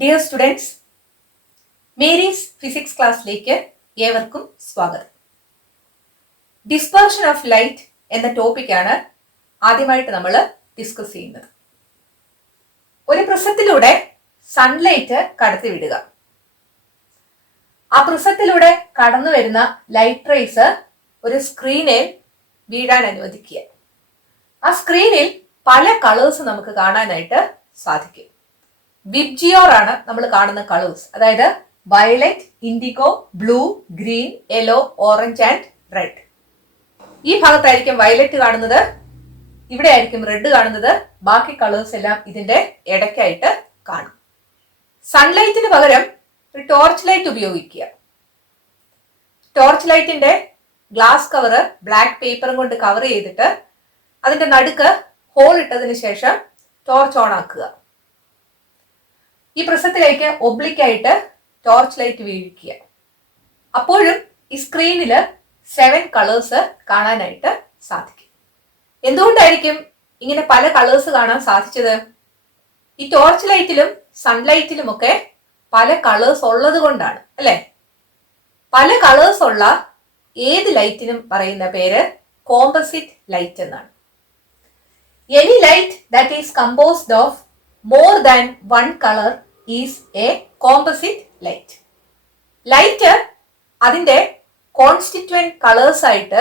Dear students, Mary's physics ക്ലാസ്സിലേക്ക് ഏവർക്കും സ്വാഗതം. ഡിസ്പെർഷൻ ഓഫ് ലൈറ്റ് എന്ന ടോപ്പിക്കാണ് ആദ്യമായിട്ട് നമ്മൾ ഡിസ്കസ് ചെയ്യുന്നത്. ഒരു പ്രിസത്തിലൂടെ സൺലൈറ്റ് കടത്തിവിടുക. ആ പ്രിസത്തിലൂടെ കടന്നു വരുന്ന ലൈറ്റ് റേസ് ഒരു സ്ക്രീനിൽ വീഴാൻ അനുവദിക്കുക. ആ സ്ക്രീനിൽ പല കളേഴ്സ് നമുക്ക് കാണാനായിട്ട് സാധിക്കും. വിബ്ജിയോർ ആണ് നമ്മൾ കാണുന്ന കളേഴ്സ്, അതായത് violet, IndiGo, blue, green, yellow, orange and red. ഈ ഭാഗത്തായിരിക്കും വയലറ്റ് കാണുന്നത്, ഇവിടെ ആയിരിക്കും റെഡ് കാണുന്നത്, ബാക്കി കളേഴ്സ് എല്ലാം ഇതിന്റെ ഇടയ്ക്കായിട്ട് കാണും. സൺലൈറ്റിന് പകരം ഒരു ടോർച്ച് ലൈറ്റ് ഉപയോഗിക്കുക. ടോർച്ച് ലൈറ്റിന്റെ ഗ്ലാസ് കവർ ബ്ലാക്ക് പേപ്പറും കൊണ്ട് കവർ ചെയ്തിട്ട് അതിന്റെ നടുക്ക് ഹോൾ ഇട്ടതിന് ശേഷം ടോർച്ച് ഓൺ ആക്കുക. ഈ പ്രിസത്തിലേക്ക് ഒബ്ലിക്കായിട്ട് ടോർച്ച് ലൈറ്റ് വീഴിക്കുക. അപ്പോഴും ഈ സ്ക്രീനില് 7 കളേഴ്സ് കാണാനായിട്ട് സാധിക്കും. എന്തുകൊണ്ടായിരിക്കും ഇങ്ങനെ പല കളേഴ്സ് കാണാൻ സാധിച്ചത്? ഈ ടോർച്ച് ലൈറ്റിലും സൺലൈറ്റിലും ഒക്കെ പല കളേഴ്സ് ഉള്ളത് കൊണ്ടാണ്, അല്ലെ? പല കളേഴ്സ് ഉള്ള ഏത് ലൈറ്റിനും പറയുന്ന പേര് കോമ്പസിറ്റ് ലൈറ്റ് എന്നാണ്. Any light that is composed of more than one color is a composite light. Light അതിന്റെ കോൺസ്റ്റിറ്റ്യുവന്റ് കളേഴ്സ് ആയിട്ട്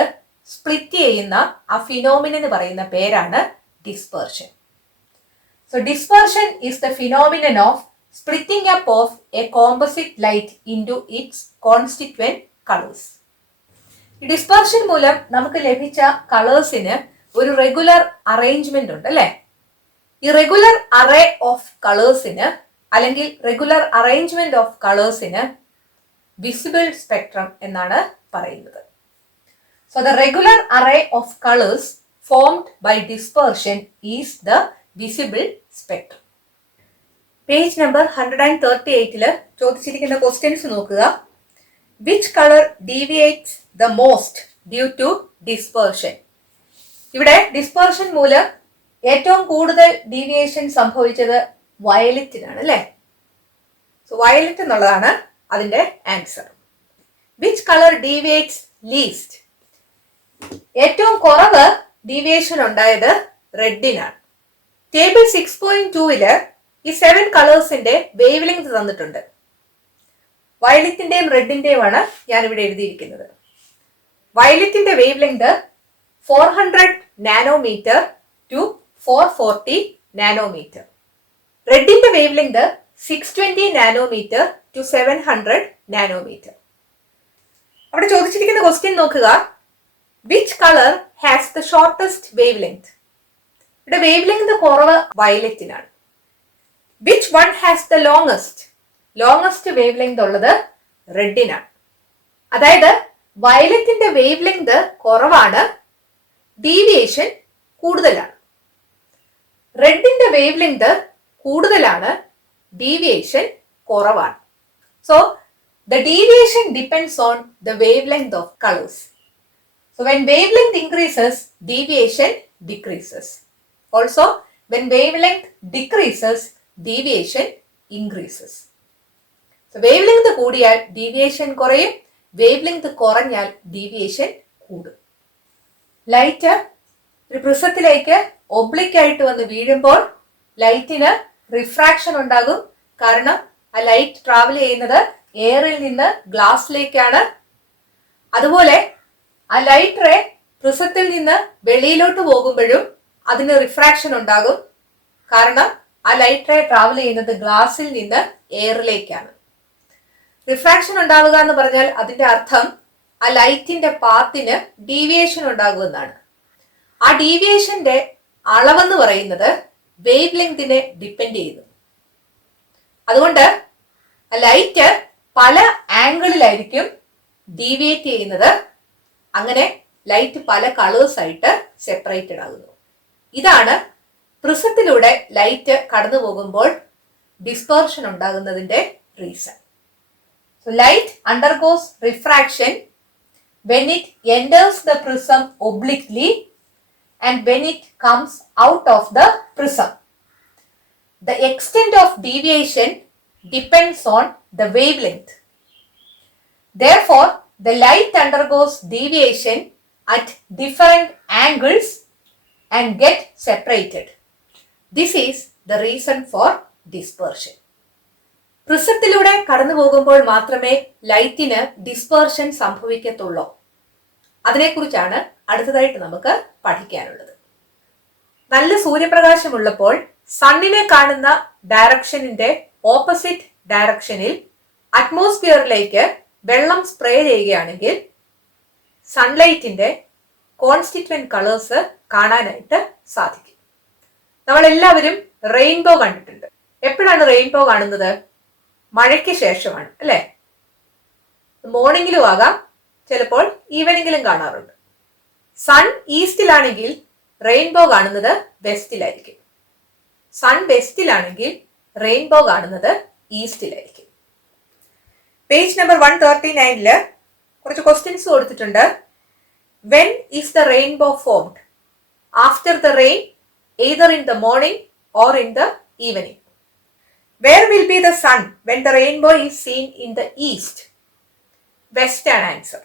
സ്പ്ലിറ്റ് ചെയ്യുന്ന ആ ഫിനോമിന എന്ന് പറയുന്ന പേരാണ് dispersion. So dispersion is the phenomenon of splitting up of A composite light into it's constituent colours. ഈ dispersion മൂലം നമുക്ക് ലഭിച്ച കളേഴ്സിന് ഒരു റെഗുലർ അറേഞ്ച്മെന്റ് ഉണ്ട്, അല്ലെ? ഈ റെഗുലർ അറേ ഓഫ് കളേഴ്സിന് അല്ലെങ്കിൽ റെഗുലർ അറേഞ്ച്മെന്റ് ഓഫ് കളേഴ്സിന് വിസിബിൾ സ്പെക്ട്രം എന്നാണ് പറയുന്നത്. So the regular array of colours formed by dispersion is the visible spectrum. Page number 138 ചോദിച്ചിരിക്കുന്ന ക്വസ്റ്റ്യൻസ് നോക്കുക. Which colour deviates the most due to dispersion? ഇവിടെ dispersion മൂലം ഏറ്റവും കൂടുതൽ ഡീവിയേഷൻ സംഭവിച്ചത് വയലറ്റിനാണ്, അല്ലെ? സോ വയലറ്റ് എന്നുള്ളതാണ് അതിന്റെ answer. Which colour deviates least? ഏറ്റവും കുറവ് ഡീവിയേഷൻ ഉണ്ടായത് റെഡിനാണ്. ടേബിൾ 6.2 ഈ 7 കളേഴ്സിന്റെ വേവ് ലെങ്ത് തന്നിട്ടുണ്ട്. വയലറ്റിന്റെയും റെഡിന്റെയുമാണ് ഞാനിവിടെ എഴുതിയിരിക്കുന്നത്. വയലറ്റിന്റെ wavelength 400 nanometre to 440 nanometre. റെഡിന്റെ wavelength 620 nanometre to 700 nanometre. അവിടെ ചോദിച്ചിരിക്കുന്ന ക്വസ്റ്റ്യൻ നോക്കുക. Which colour has the shortest wavelength? ഇവിടെ വേവ് ലെങ്ത് കുറവ് വയലറ്റിനാണ്. Which one has the longest wavelength ഉള്ളത് റെഡിനാണ്. അതായത് വയലറ്റിന്റെ വേവ് ലെങ്ത് കുറവാണ്, ഡീവിയേഷൻ കൂടുതലാണ്. റെഡിന്റെ വേവ് ലെങ്ത് കൂടുതലാണ്, ഡീവിയേഷൻ കുറവാണ്. So the deviation depends on the wavelength of colours. So when wave length increases, deviation decreases. Also when wave length decreases, deviation increases. So wave length കൂടിയാൽ deviation കുറയും, wave length കുറഞ്ഞാൽ deviation കൂടും. Light ഒരു പ്രിസത്തിലേക്ക് oblique ആയിട്ട് വന്ന് വീഴുമ്പോൾ ലൈറ്റിന് refraction ഉണ്ടാകും. കാരണം ആ ലൈറ്റ് ട്രാവൽ ചെയ്യുന്നത് എയറിൽ നിന്ന് ഗ്ലാസ്സിലേക്കാണ്. അതുപോലെ ആ ലൈറ്റ് റേ പ്രിസത്തിൽ നിന്ന് വെളിയിലോട്ട് പോകുമ്പോഴും അതിന് റിഫ്രാക്ഷൻ ഉണ്ടാകും. കാരണം ആ ലൈറ്റ് റേ ട്രാവൽ ചെയ്യുന്നത് ഗ്ലാസ്സിൽ നിന്ന് എയറിലേക്കാണ്. റിഫ്രാക്ഷൻ ഉണ്ടാവുക എന്ന് പറഞ്ഞാൽ അതിന്റെ അർത്ഥം ആ ലൈറ്റിന്റെ പാത്തിന് ഡീവിയേഷൻ ഉണ്ടാകുമെന്നാണ്. ആ ഡീവിയേഷന്റെ അളവെന്ന് പറയുന്നത് വേവ് ലെങ്തിനെ ഡിപ്പെൻഡ് ചെയ്യുന്നു. അതുകൊണ്ട് ലൈറ്റ് പല ആംഗിളിലായിരിക്കും ഡീവിയേറ്റ് ചെയ്യുന്നത്. അങ്ങനെ ലൈറ്റ് പല കളേഴ്സ് ആയിട്ട് സെപ്പറേറ്റഡ് ആകുന്നു. ഇതാണ് പ്രിസത്തിലൂടെ ലൈറ്റ് കടന്നു പോകുമ്പോൾ ഡിസ്പെർഷൻ ഉണ്ടാകുന്നതിന്റെ reason. So light undergoes refraction when it enters the prism obliquely and when it comes out of the prism. The extent of deviation depends on the wavelength. Therefore, the light undergoes deviation at different angles and get separated. This is the reason for dispersion. പ്രിസത്തിലൂടെ കടന്നു പോകുമ്പോൾ മാത്രമേ ലൈറ്റിന് dispersion സംഭവിക്കത്തുള്ളൂ. അതിനെക്കുറിച്ചാണ് അടുത്തതായിട്ട് നമുക്ക് പഠിക്കാനുള്ളത്. നല്ല സൂര്യപ്രകാശമുള്ളപ്പോൾ സണ്ണിനെ കാണുന്ന ഡയറക്ഷനിന്റെ opposite ഡയറക്ഷനിൽ അറ്റ്മോസ്ഫിയറിലേക്ക് വെള്ളം സ്പ്രേ ചെയ്യുകയാണെങ്കിൽ സൺലൈറ്റിന്റെ കോൺസ്റ്റിറ്റ്വന്റ് കളേഴ്സ് കാണാനായിട്ട് സാധിക്കും. നമ്മളെല്ലാവരും റെയിൻബോ കണ്ടിട്ടുണ്ട്. എപ്പോഴാണ് റെയിൻബോ കാണുന്നത്? മഴയ്ക്ക് ശേഷമാണ്, അല്ലെ? മോർണിംഗിലും ആകാം, ചിലപ്പോൾ ഈവനിങ്ങിലും കാണാറുണ്ട്. സൺ ഈസ്റ്റിലാണെങ്കിൽ റെയിൻബോ കാണുന്നത് വെസ്റ്റിലായിരിക്കും. സൺ വെസ്റ്റിലാണെങ്കിൽ റെയിൻബോ കാണുന്നത് ഈസ്റ്റിലായിരിക്കും. പേജ് നമ്പർ 139 കുറച്ച് ക്വസ്റ്റ്യൻസ് കൊടുത്തിട്ടുണ്ട്. When is the rainbow formed? After the rain, either in the morning or in the evening. Where will be the sun when the rainbow is seen in the east? Western answer.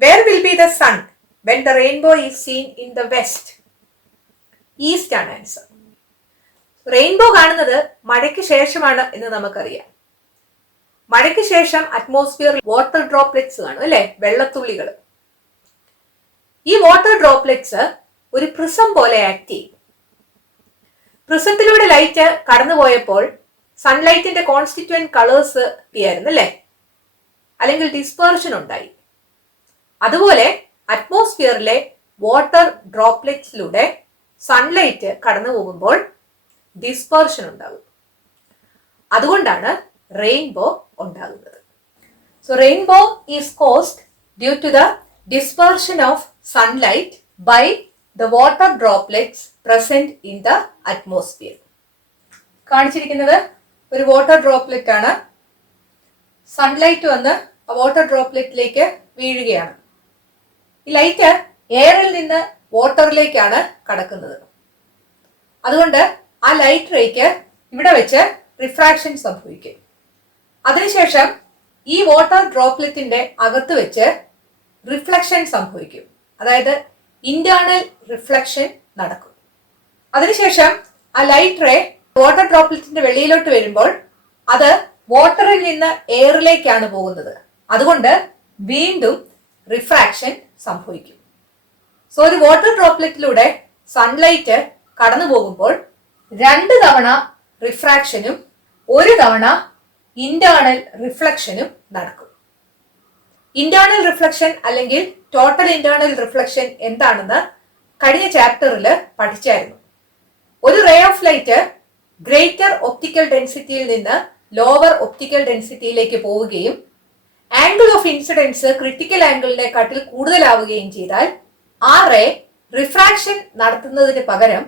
Where will be the sun when the rainbow is seen in the west? Eastern answer. Rainbow കാണുന്നത് മഴയ്ക്ക് ശേഷമാണ് എന്ന് നമുക്കറിയാം. മഴയ്ക്ക് ശേഷം അറ്റ്മോസ്ഫിയറിൽ water droplets കാണും, അല്ലെ? വെള്ളത്തുള്ളികൾ. ഈ വാട്ടർ ഡ്രോപ്ലെറ്റ്സ് ഒരു പ്രിസം പോലെ ആക്ട് ചെയ്യും. പ്രിസത്തിലൂടെ ലൈറ്റ് കടന്നുപോയപ്പോൾ സൺലൈറ്റിന്റെ കോൺസ്റ്റിറ്റ്വന്റ് കളേഴ്സ് ആയിരുന്നു, അല്ലെ? അല്ലെങ്കിൽ ഡിസ്പേർഷൻ ഉണ്ടായി. അതുപോലെ അറ്റ്മോസ്ഫിയറിലെ വാട്ടർ ഡ്രോപ്ലെറ്റ്സിലൂടെ സൺലൈറ്റ് കടന്നു പോകുമ്പോൾ ഡിസ്പേർഷൻ ഉണ്ടാകും. അതുകൊണ്ടാണ് റെയിൻബോ ഉണ്ടാകുന്നത്. So rainbow is caused due to the dispersion of sunlight by the water droplets present in the atmosphere. കാണിച്ചിരിക്കുന്നത് ഒരു വാട്ടർ ഡ്രോപ്ലെറ്റ് ആണ്. സൺലൈറ്റ് വന്ന് ആ വാട്ടർ ഡ്രോപ്ലെറ്റിലേക്ക് വീഴുകയാണ്. ഈ ലൈറ്റ് എയറിൽ നിന്ന് വാട്ടറിലേക്കാണ് കടക്കുന്നത്. അതുകൊണ്ട് ആ ലൈറ്റ് റേക്ക് ഇവിടെ വെച്ച് റിഫ്രാക്ഷൻ സംഭവിക്കും. അതിനുശേഷം ഈ വാട്ടർ ഡ്രോപ്ലെറ്റിന്റെ അകത്ത് വെച്ച് റിഫ്ലക്ഷൻ സംഭവിക്കും. അതായത് ഇന്റേണൽ റിഫ്ലക്ഷൻ നടക്കും. അതിനുശേഷം ആ ലൈറ്റ് റേ വാട്ടർ ഡ്രോപ്ലെറ്റിന്റെ വെളിയിലോട്ട് വരുമ്പോൾ അത് വാട്ടറിൽ നിന്ന് എയറിലേക്കാണ് പോകുന്നത്. അതുകൊണ്ട് വീണ്ടും റിഫ്രാക്ഷൻ സംഭവിക്കും. സോ ഒരു വാട്ടർ ഡ്രോപ്ലെറ്റിലൂടെ സൺലൈറ്റ് കടന്നു പോകുമ്പോൾ 2 തവണ റിഫ്രാക്ഷനും 1 തവണ ഇന്റേണൽ റിഫ്ലക്ഷനും നടക്കും. ഇന്റേണൽ റിഫ്ലക്ഷൻ അല്ലെങ്കിൽ ടോട്ടൽ ഇന്റേണൽ റിഫ്ലക്ഷൻ എന്താണെന്ന് കഴിഞ്ഞ ചാപ്റ്ററിൽ പഠിച്ചായിരുന്നു. ഒരു ray of light greater optical ഡെൻസിറ്റിയിൽ നിന്ന് ലോവർ ഒപ്റ്റിക്കൽ ഡെൻസിറ്റിയിലേക്ക് പോവുകയും ആംഗിൾ ഓഫ് ഇൻസിഡൻസ് ക്രിട്ടിക്കൽ ആംഗിളിനെക്കാട്ടിൽ കൂടുതലാവുകയും ചെയ്താൽ ആ റേ റിഫ്രാക്ഷൻ നടത്തുന്നതിന് പകരം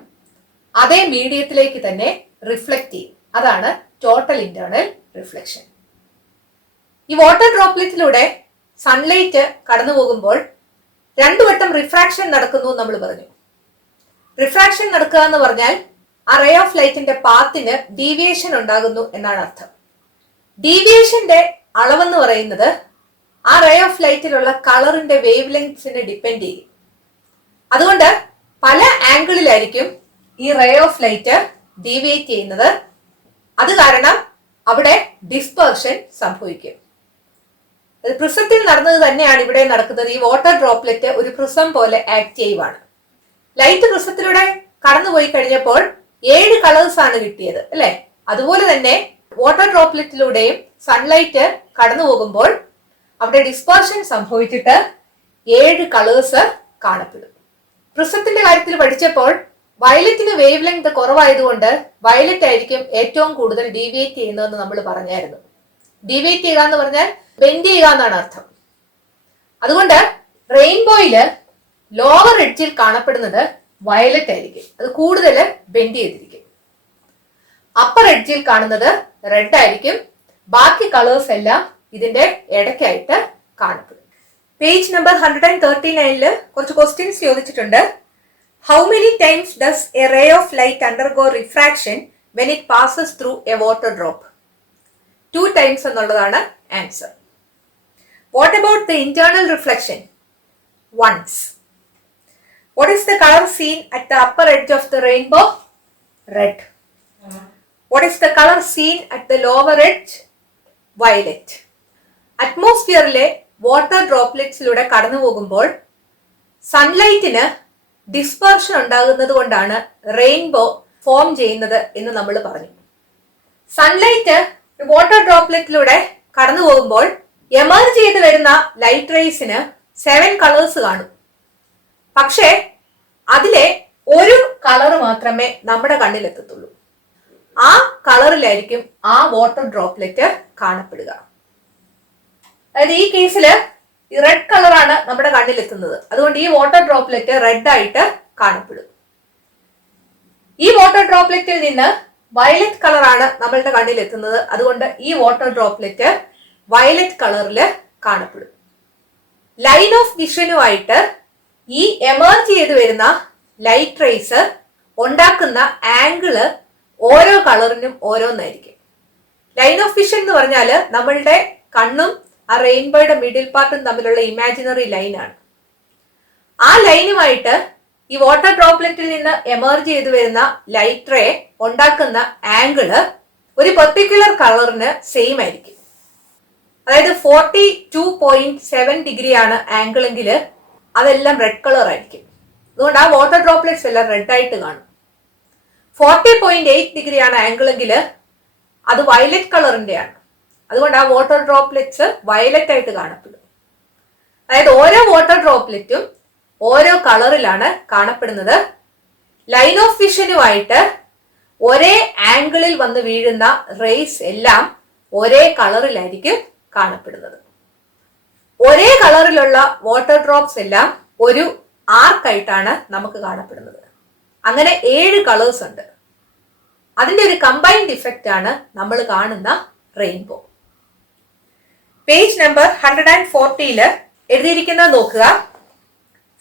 അതേ മീഡിയത്തിലേക്ക് തന്നെ റിഫ്ലക്ട് ചെയ്യും. അതാണ് ടോട്ടൽ ഇന്റേണൽ റിഫ്ലക്ഷൻ. ഈ വാട്ടർ ഡ്രോപ്ലെറ്റിലൂടെ സൺലൈറ്റ് കടന്നു പോകുമ്പോൾ 2 വട്ടം റിഫ്രാക്ഷൻ നടക്കുന്നു നമ്മൾ പറഞ്ഞു. റിഫ്രാക്ഷൻ നടക്കുക എന്ന് പറഞ്ഞാൽ ആ റേ ഓഫ് ലൈറ്റിന്റെ പാത്തിന് ഡീവിയേഷൻ ഉണ്ടാകുന്നു എന്നാണ് അർത്ഥം. ഡീവിയേഷന്റെ അളവെന്ന് പറയുന്നത് ആ റേ ഓഫ് ലൈറ്റിലുള്ള കളറിന്റെ വേവ് ലെങ്സിനെ ഡിപ്പെൻഡ് ചെയ്യും. അതുകൊണ്ട് പല ആംഗിളിലായിരിക്കും ഈ റേ ഓഫ് ലൈറ്റ് ഡീവിയേറ്റ് ചെയ്യുന്നത്. അത് കാരണം അവിടെ ഡിസ്പേർഷൻ സംഭവിക്കും. പ്രിസത്തിൽ നടന്നത് തന്നെയാണ് ഇവിടെ നടക്കുന്നത്. ഈ വാട്ടർ ഡ്രോപ്ലെറ്റ് ഒരു പ്രിസം പോലെ ആക്ട് ചെയ്യുവാണ്. ലൈറ്റ് പ്രിസത്തിലൂടെ കടന്നുപോയി കഴിഞ്ഞപ്പോൾ 7 കളേഴ്സ് ആണ് കിട്ടിയത്, അല്ലെ? അതുപോലെ തന്നെ വാട്ടർ ഡ്രോപ്ലെറ്റിലൂടെയും സൺലൈറ്റ് കടന്നു പോകുമ്പോൾ അവിടെ ഡിസ്പേർഷൻ സംഭവിച്ചിട്ട് 7 കളേഴ്സ് കാണപ്പെടും. പ്രിസത്തിന്റെ കാര്യത്തിൽ പഠിച്ചപ്പോൾ വയലറ്റിന് വേവ് ലെങ്ത് കുറവായതുകൊണ്ട് വയലറ്റ് ആയിരിക്കും ഏറ്റവും കൂടുതൽ ഡീവിയേറ്റ് ചെയ്യുന്നതെന്ന് നമ്മൾ പറഞ്ഞായിരുന്നു. ഡീവിയേറ്റ് ചെയ്യുക എന്ന് പറഞ്ഞാൽ ബെൻഡ് ചെയ്യുക എന്നാണ് അർത്ഥം. അതുകൊണ്ട് റെയിൻബോയില് ലോവർ എഡ്ജിൽ കാണപ്പെടുന്നത് വയലറ്റ് ആയിരിക്കും. അത് കൂടുതൽ ബെൻഡ് ചെയ്തിരിക്കും. അപ്പർ എഡ്ജിൽ കാണുന്നത് റെഡ് ആയിരിക്കും. ബാക്കി കളേഴ്സ് എല്ലാം ഇതിന്റെ ഇടയ്ക്കായിട്ട് കാണപ്പെടും. പേജ് നമ്പർ 139 കുറച്ച് ക്വസ്റ്റ്യൻസ് ചോദിച്ചിട്ടുണ്ട്. How many times does a ray of light undergo refraction when it passes through a water drop? 2 times എന്നുള്ളതാണ് answer. What about the internal reflection? Once. What is the color seen at the upper edge of the rainbow? Red. What is the color seen at the lower edge? Violet. അറ്റ്മോസ്ഫിയറിലെ water ഡ്രോപ്ലെറ്റ്സിലൂടെ കടന്നു പോകുമ്പോൾ സൺലൈറ്റിന് dispersion ഉണ്ടാകുന്നത് കൊണ്ടാണ് rainbow form ചെയ്യുന്നത് എന്ന് നമ്മൾ പറഞ്ഞു. സൺലൈറ്റ് വാട്ടർ ഡ്രോപ്ലെറ്റിലൂടെ കടന്നു പോകുമ്പോൾ എമർജ് ചെയ്ത് വരുന്ന ലൈറ്റ് റേസിന് 7 കളേഴ്സ് കാണും. പക്ഷേ അതിലെ ഒരു കളർ മാത്രമേ നമ്മുടെ കണ്ണിലെത്തത്തുള്ളൂ. ആ കളറിലായിരിക്കും ആ വാട്ടർ ഡ്രോപ്ലെറ്റ് കാണപ്പെടുക. അതായത് ഈ കേസിൽ ഈ റെഡ് കളറാണ് നമ്മുടെ കണ്ണിലെത്തുന്നത്. അതുകൊണ്ട് ഈ വാട്ടർ ഡ്രോപ്ലെറ്റ് റെഡ് ആയിട്ട് കാണപ്പെടും. ഈ വാട്ടർ ഡ്രോപ്ലെറ്റിൽ നിന്ന് വയലറ്റ് കളറാണ് നമ്മളുടെ കണ്ണിലെത്തുന്നത്. അതുകൊണ്ട് ഈ വാട്ടർ ഡ്രോപ്ലെറ്റ് വയലറ്റ് കളറിൽ കാണപ്പെടും. ലൈൻ ഓഫ് വിഷനുമായിട്ട് ഈ എമർജ് ചെയ്ത് വരുന്ന ലൈറ്റ് റേസ് ഉണ്ടാക്കുന്ന ആംഗിള് ഓരോ കളറിനും ഓരോന്നായിരിക്കും. ലൈൻ ഓഫ് വിഷൻ എന്ന് പറഞ്ഞാൽ നമ്മളുടെ കണ്ണും ആ റെയിൻബോയുടെ മിഡിൽ പാർട്ടും തമ്മിലുള്ള ഇമാജിനറി ലൈനാണ്. ആ ലൈനുമായിട്ട് ഈ വാട്ടർ ഡ്രോപ്ലെറ്റിൽ നിന്ന് എമർജ് ചെയ്ത് വരുന്ന ലൈറ്റ് റേ ഉണ്ടാക്കുന്ന ആംഗിള് ഒരു പെർട്ടിക്കുലർ കളറിന് സെയിം ആയിരിക്കും. അതായത് 42.7 ഡിഗ്രി ആണ് ആംഗിൾ എങ്കിൽ അതെല്ലാം റെഡ് കളർ ആയിരിക്കും. അതുകൊണ്ട് ആ വാട്ടർ ഡ്രോപ്ലെറ്റ്സ് എല്ലാം റെഡ് ആയിട്ട് കാണും. 40.8 ഡിഗ്രി ആണ് ആംഗിൾ എങ്കിൽ അത് വയലറ്റ് കളറിന്റെയാണ്. അതുകൊണ്ട് ആ വാട്ടർ ഡ്രോപ്ലെറ്റ്സ് വയലറ്റ് ആയിട്ട് കാണപ്പെടും. അതായത് ഓരോ വാട്ടർ ഡ്രോപ്ലെറ്റും ഓരോ കളറിലാണ് കാണപ്പെടുന്നത്. ലൈൻ ഓഫ് വിഷനുമായിട്ട് ഒരേ ആംഗിളിൽ വന്ന് വീഴുന്ന റേസ് എല്ലാം ഒരേ കളറിലായിരിക്കും കാണപ്പെടുന്നത്. ഒരേ കളറിലുള്ള വാട്ടർ ഡ്രോപ്സ് എല്ലാം ഒരു ആർക്കായിട്ടാണ് നമുക്ക് കാണപ്പെടുന്നത്. അങ്ങനെ 7 കളേഴ്സ് ഉണ്ട്. അതിന്റെ ഒരു കമ്പൈൻഡ് ഇഫക്റ്റ് ആണ് നമ്മൾ കാണുന്ന റെയിൻബോ. പേജ് നമ്പർ 140 എഴുതിയിരിക്കുന്നത് നോക്കുക.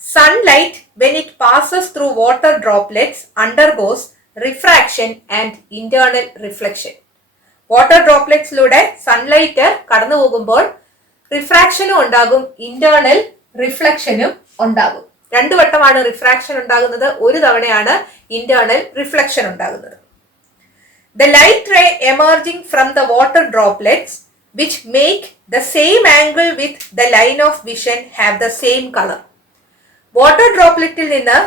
Sunlight when it passes through water droplets undergoes refraction and internal reflection. Water ഡ്രോപ്ലെറ്റ്സിലൂടെ സൺലൈറ്റ് കടന്നു പോകുമ്പോൾ റിഫ്രാക്ഷനും ഉണ്ടാകും, ഇന്റേണൽ റിഫ്ലക്ഷനും ഉണ്ടാകും. 2 വട്ടമാണ് റിഫ്രാക്ഷൻ ഉണ്ടാകുന്നത്, ഒരു തവണയാണ് ഇന്റേണൽ റിഫ്ലക്ഷൻ ഉണ്ടാകുന്നത്. The light ray emerging from the water droplets which make the same angle with the line of vision have the same color. വാട്ടർ ഡ്രോപ്ലെറ്റിൽ നിന്ന്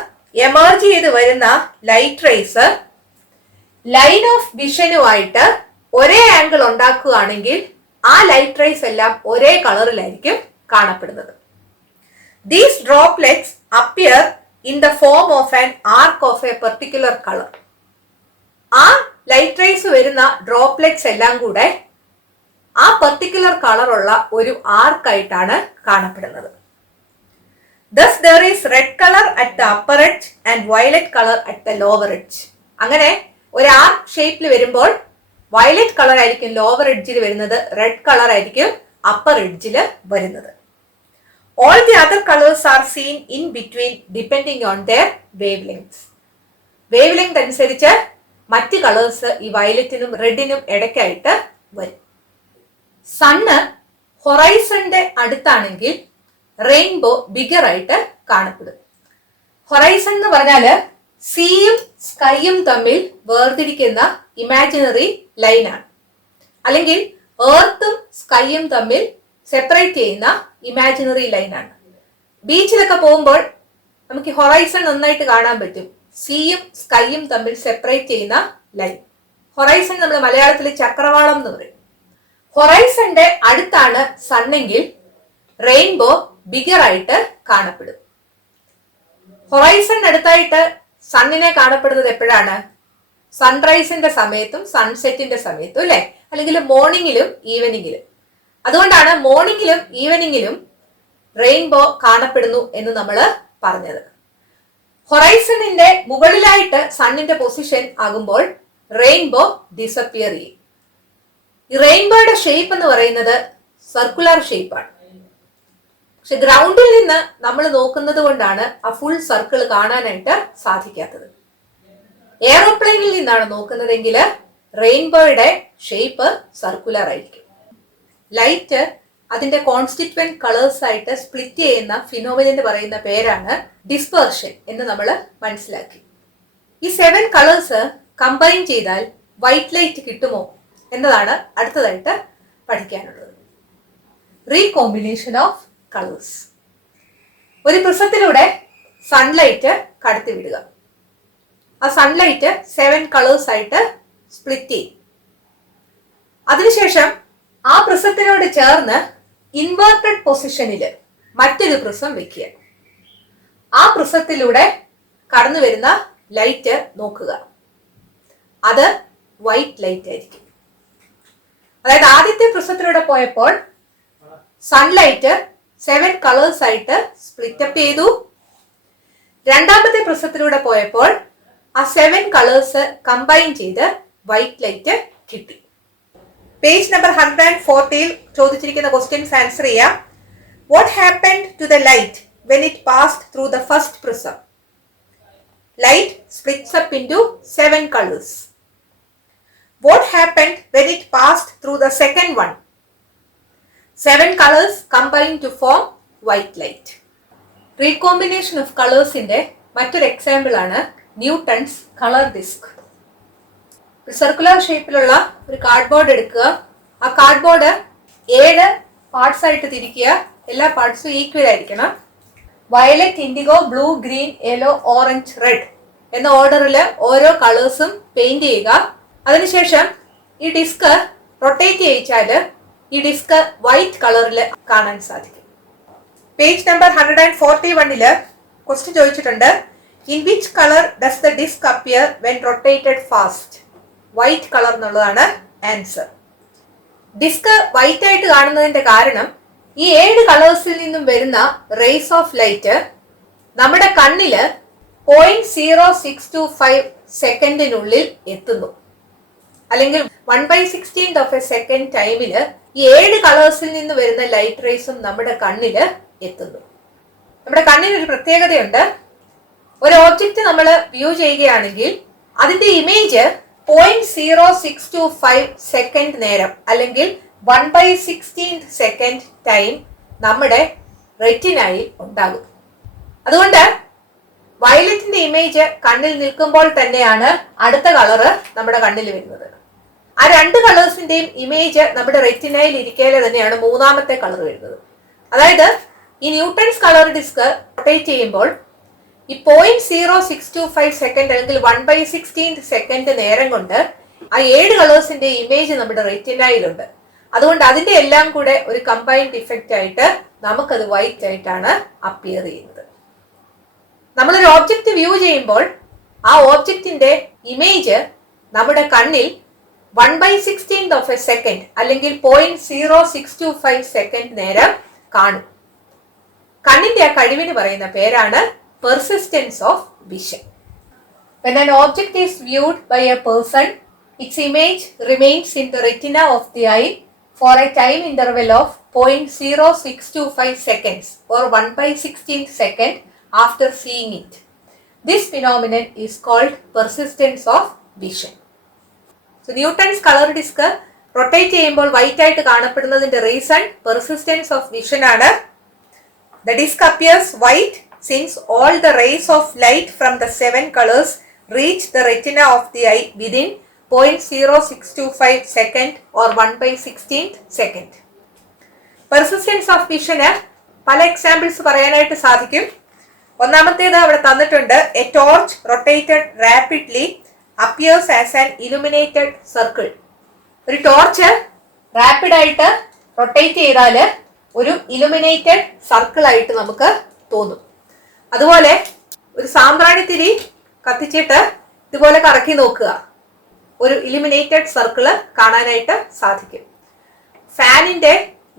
എമർജ് ചെയ്ത് വരുന്ന ലൈറ്റ് റേസ് ലൈൻ ഓഫ് വിഷനുമായിട്ട് ഒരേ ആംഗിൾ ഉണ്ടാക്കുകയാണെങ്കിൽ ആ ലൈറ്റ് റേസ് എല്ലാം ഒരേ കളറിലായിരിക്കും കാണപ്പെടുന്നത്. These droplets appear in the form of an arc of a particular color. ആ ലൈറ്റ് റേസ് വരുന്ന ഡ്രോപ്ലെറ്റ്സ് എല്ലാം കൂടെ ആ പെർട്ടിക്കുലർ കളറുള്ള ഒരു ആർക്കായിട്ടാണ് കാണപ്പെടുന്നത്. Thus there is red color at the upper edge and violet color at the lower edge. അങ്ങനെ ഒരു ആർക്ക് ഷേപ്പിൽ വരുമ്പോൾ വയലറ്റ് കളർ ആയിരിക്കും ലോവർ എഡ്ജിൽ വരുന്നത്, റെഡ് കളർ ആയിരിക്കും അപ്പർ എഡ്ജിൽ വരുന്നത്. All the other colors are seen in between depending on their wavelengths. Wave length അനുസരിച്ച് മറ്റ് കളേഴ്സ് ഈ വയലറ്റിനും റെഡിനും ഇടയ്ക്കായിട്ട് വരും. സണ്ണ് ഹൊറൈസന്റെ അടുത്താണെങ്കിൽ റെയിൻബോ ബിഗർ ആയിട്ട് കാണപ്പെടും. ഹൊറൈസൺ എന്ന് പറഞ്ഞാല് സീയും സ്കൈയും തമ്മിൽ വേർതിരിക്കുന്ന ഇമാജിനറി ലൈനാണ്, അല്ലെങ്കിൽ എർത്തും സ്കൈയും തമ്മിൽ സെപ്പറേറ്റ് ചെയ്യുന്ന ഇമാജിനറി ലൈനാണ്. ബീച്ചിലൊക്കെ പോകുമ്പോൾ നമുക്ക് ഹൊറൈസൺ നന്നായിട്ട് കാണാൻ പറ്റും, സീയും സ്കൈയും തമ്മിൽ സെപ്പറേറ്റ് ചെയ്യുന്ന ലൈൻ. ഹൊറൈസൺ നമ്മൾ മലയാളത്തിൽ ചക്രവാളം എന്ന് പറയും. ഹൊറൈസന്റെ അടുത്താണ് സണ്ണെങ്കിൽ റെയിൻബോ ബിഗർ ആയിട്ട് കാണപ്പെടും. ഹൊറൈസൺ അടുത്തായിട്ട് സണ്ണിനെ കാണപ്പെടുന്നത് എപ്പോഴാണ്? സൺറൈസിന്റെ സമയത്തും സൺസെറ്റിന്റെ സമയത്തും അല്ലെ, അല്ലെങ്കിൽ മോർണിംഗിലും ഈവനിങ്ങിലും. അതുകൊണ്ടാണ് മോർണിംഗിലും ഈവനിങ്ങിലും റെയിൻബോ കാണപ്പെടുന്നു എന്ന് നമ്മൾ പറഞ്ഞത്. ഹൊറൈസണിന്റെ മുകളിലായിട്ട് സണ്ണിന്റെ പൊസിഷൻ ആകുമ്പോൾ റെയിൻബോ ഡിസപ്പിയർ ചെയ്യും. ഈ റെയിൻബോയുടെ ഷേപ്പ് എന്ന് പറയുന്നത് സർക്കുലർ ഷേപ്പാണ്. പക്ഷെ ഗ്രൗണ്ടിൽ നിന്ന് നമ്മൾ നോക്കുന്നത് കൊണ്ടാണ് ആ ഫുൾ സർക്കിൾ കാണാനായിട്ട് സാധിക്കാത്തത്. എയറോപ്ലെയിനിൽ നിന്നാണ് നോക്കുന്നതെങ്കിൽ റെയിൻബോയുടെ ഷേപ്പ് സർക്കുലർ ആയിരിക്കും. ലൈറ്റ് അതിന്റെ കോൺസ്റ്റിറ്റ്വന്റ് കളേഴ്സ് ആയിട്ട് സ്പ്ലിറ്റ് ചെയ്യുന്ന ഫിനോമിനന് പറയുന്ന പേരാണ് ഡിസ്പെർഷൻ എന്ന് നമ്മൾ മനസ്സിലാക്കി. ഈ 7 കളേഴ്സ് കമ്പൈൻ ചെയ്താൽ വൈറ്റ് ലൈറ്റ് കിട്ടുമോ എന്നതാണ് അടുത്തതായിട്ട് പഠിക്കാനുള്ളത്. Recombination of colours. ഒരു പ്രിസത്തിലൂടെ സൺലൈറ്റ് കടത്തിവിടുക. ആ സൺലൈറ്റ് 7 കളേഴ്സ് ആയിട്ട് സ്പ്ലിറ്റ് ചെയ്യും. അതിനുശേഷം ആ പ്രിസത്തിനോട് ചേർന്ന് ഇൻവേർട്ടഡ് പൊസിഷനിൽ മറ്റൊരു പ്രിസം വെക്കുക. ആ പ്രിസത്തിലൂടെ കടന്നു വരുന്ന ലൈറ്റ് നോക്കുക. അത് വൈറ്റ് ലൈറ്റ് ആയിരിക്കും. അതായത് ആദ്യത്തെ പ്രിസത്തിലൂടെ പോയപ്പോൾ സൺലൈറ്റ് 7 കളേഴ്സ് ആയിട്ട് സ്പ്ലിറ്റ് അപ്പ് ചെയ്തു. രണ്ടാമത്തെ പ്രിസത്തിലൂടെ പോയപ്പോൾ ആ 7 കളേഴ്സ് കമ്പൈൻ ചെയ്ത് വൈറ്റ് ലൈറ്റ് കിട്ടി. പേജ് നമ്പർ 140 ചോദിച്ചിരിക്കുന്ന ക്വസ്റ്റ്യൻസ് ആൻസർ ചെയ്യാം. What happened to the light when it passed through the first prism? Light splits up into 7 colors. What happened when it passed through the second one? 7 colors combine to form white light. Recombination of colors inde മറ്റൊരു example ആണ് Newton's colour disk. ഒരു circular ഷേപ്പിലുള്ള ഒരു cardboard എടുക്കുക. ആ cardboard 7 parts ആയിട്ട് തിരിക്കുക. എല്ലാ പാർട്സും ഈക്വൽ ആയിരിക്കണം. Violet, IndiGo, blue, green, yellow, orange, red എന്ന ഓർഡറിൽ ഓരോ കളേഴ്സും പെയിന്റ് ചെയ്യുക. അതിനുശേഷം ഈ ഡിസ്ക് റൊട്ടേറ്റ് ചെയ്യിച്ചാൽ ഈ ഡിസ്ക് വൈറ്റ് കളറിൽ കാണാൻ സാധിക്കും. പേജ് നമ്പർ 141 ക്വസ്റ്റ്യൻ ചോദിച്ചിട്ടുണ്ട്. In which colour does the disc appear when rotated fast? White colour എന്നുള്ളതാണ് ആൻസർ. ഡിസ്ക് വൈറ്റ് ആയിട്ട് കാണുന്നതിന്റെ കാരണം ഈ 7 കളേഴ്സിൽ നിന്നും വരുന്ന റേസ് ഓഫ് ലൈറ്റ് നമ്മുടെ കണ്ണില് 0.0625 സെക്കൻഡിനുള്ളിൽ എത്തുന്നു. അല്ലെങ്കിൽ 1/16 ഓഫ് എ സെക്കൻഡ് ടൈമില് ഈ 7 കളേഴ്സിൽ നിന്ന് വരുന്ന ലൈറ്റ് റേസും നമ്മുടെ കണ്ണില് എത്തുന്നു. നമ്മുടെ കണ്ണിന് ഒരു പ്രത്യേകതയുണ്ട്. ഒരു ഓബ്ജക്റ്റ് നമ്മൾ വ്യൂ ചെയ്യുകയാണെങ്കിൽ അതിന്റെ ഇമേജ് 0.0625 സെക്കൻഡ് നേരം അല്ലെങ്കിൽ 1/16 സെക്കൻഡ് ടൈം നമ്മുടെ റെറ്റിനായി ഉണ്ടാകും. അതുകൊണ്ട് വയലറ്റിന്റെ ഇമേജ് കണ്ണിൽ നിൽക്കുമ്പോൾ തന്നെയാണ് അടുത്ത കളറ് നമ്മുടെ കണ്ണിൽ വരുന്നത്. ആ 2 കളേഴ്സിന്റെയും ഇമേജ് നമ്മുടെ റെറ്റിനയിൽ ഇരിക്കാതെ തന്നെയാണ് മൂന്നാമത്തെ കളർ വരുന്നത്. അതായത് ഈ ന്യൂട്ടൺസ് കളർ ഡിസ്ക് റൊട്ടേറ്റ് ചെയ്യുമ്പോൾ ഈ 0.0625 സെക്കൻഡ് അല്ലെങ്കിൽ 1/16 സെക്കൻഡ് നേരം കൊണ്ട് ആ 7 കളേഴ്സിന്റെ ഇമേജ് നമ്മുടെ റെറ്റിനയിലുണ്ട്. അതുകൊണ്ട് അതിന്റെ എല്ലാം കൂടെ ഒരു കമ്പൈൻഡ് ഇഫക്റ്റ് ആയിട്ട് നമുക്കത് വൈറ്റ് ആയിട്ടാണ് അപ്പിയർ ചെയ്യുന്നത്. നമ്മളൊരു ഓബ്ജക്റ്റ് വ്യൂ ചെയ്യുമ്പോൾ ആ ഓബ്ജക്റ്റിന്റെ ഇമേജ് നമ്മുടെ കണ്ണിൽ 1/16 ഓഫ് എ സെക്കൻഡ് അല്ലെങ്കിൽ 0.0625 സെക്കൻഡ് നേരം കാണും. കണ്ണിന്റെ ആ കഴിവിന് പറയുന്ന പേരാണ് persistence of vision. When an object is viewed by a person, its image remains in the retina of the eye for a time interval of 0.0625 seconds or 1/16 second after seeing it. This phenomenon is called persistence of vision. So Newton's color disk rotate ചെയ്യുമ്പോൾ white ആയിട്ട് കാണപ്പെടുന്നതിന്റെ reason persistence of vision ആണ്. The disk appears white since all the rays of light from the 7 colors reach the retina of the eye within 0.0625 second or 1/16 second. Persistence of vision പല examples പറയാനായിട്ട് സാധിക്കും. ഒന്നാമത്തേത് അവിടെ തന്നിട്ടുണ്ട്. A torch rotated rapidly appears as an illuminated circle. ഒരു torch റാപ്പിഡായിട്ട് rotate ചെയ്താൽ ഒരു illuminated circle ആയിട്ട് നമുക്ക് തോന്നും. അതുപോലെ ഒരു സാമ്പ്രാണിത്തിരി കത്തിച്ചിട്ട് ഇതുപോലെ കറക്കി നോക്കുക, ഒരു ഇലുമിനേറ്റഡ് സർക്കിള് കാണാനായിട്ട് സാധിക്കും. ഫാനിന്റെ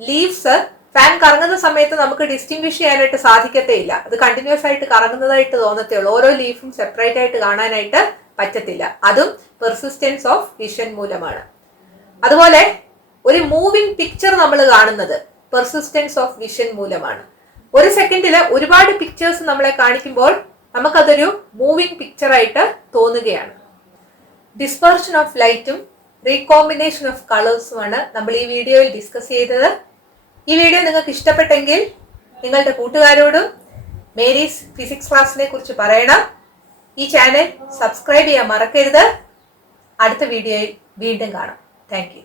ലീവ്സ് ഫാൻ കറങ്ങുന്ന സമയത്ത് നമുക്ക് ഡിസ്റ്റിംഗ്വിഷ് ചെയ്യാനായിട്ട് സാധിക്കത്തേയില്ല. അത് കണ്ടിന്യൂസ് ആയിട്ട് കറങ്ങുന്നതായിട്ട് തോന്നത്തേ ഉള്ളൂ. ഓരോ ലീഫും സെപ്പറേറ്റ് ആയിട്ട് കാണാനായിട്ട് പറ്റത്തില്ല. അതും പെർസിസ്റ്റൻസ് ഓഫ് വിഷൻ മൂലമാണ്. അതുപോലെ ഒരു മൂവിംഗ് പിക്ചർ നമ്മൾ കാണുന്നത് പെർസിസ്റ്റൻസ് ഓഫ് വിഷൻ മൂലമാണ്. ഒരു സെക്കൻഡില് ഒരുപാട് പിക്ചേഴ്സ് നമ്മളെ കാണിക്കുമ്പോൾ നമുക്കതൊരു മൂവിംഗ് പിക്ചർ ആയിട്ട് തോന്നുകയാണ്. ഡിസ്പെർഷൻ ഓഫ് ലൈറ്റും റീകോമ്പിനേഷൻ ഓഫ് കളേഴ്സുമാണ് നമ്മൾ ഈ വീഡിയോയിൽ ഡിസ്കസ് ചെയ്തത്. ഈ വീഡിയോ നിങ്ങൾക്ക് ഇഷ്ടപ്പെട്ടെങ്കിൽ നിങ്ങളുടെ കൂട്ടുകാരോടും മേരീസ് ഫിസിക്സ് ക്ലാസ്സിനെ കുറിച്ച് പറയണം. ഈ ചാനൽ സബ്സ്ക്രൈബ് ചെയ്യാൻ മറക്കരുത്. അടുത്ത വീഡിയോയിൽ വീണ്ടും കാണാം. Thank you.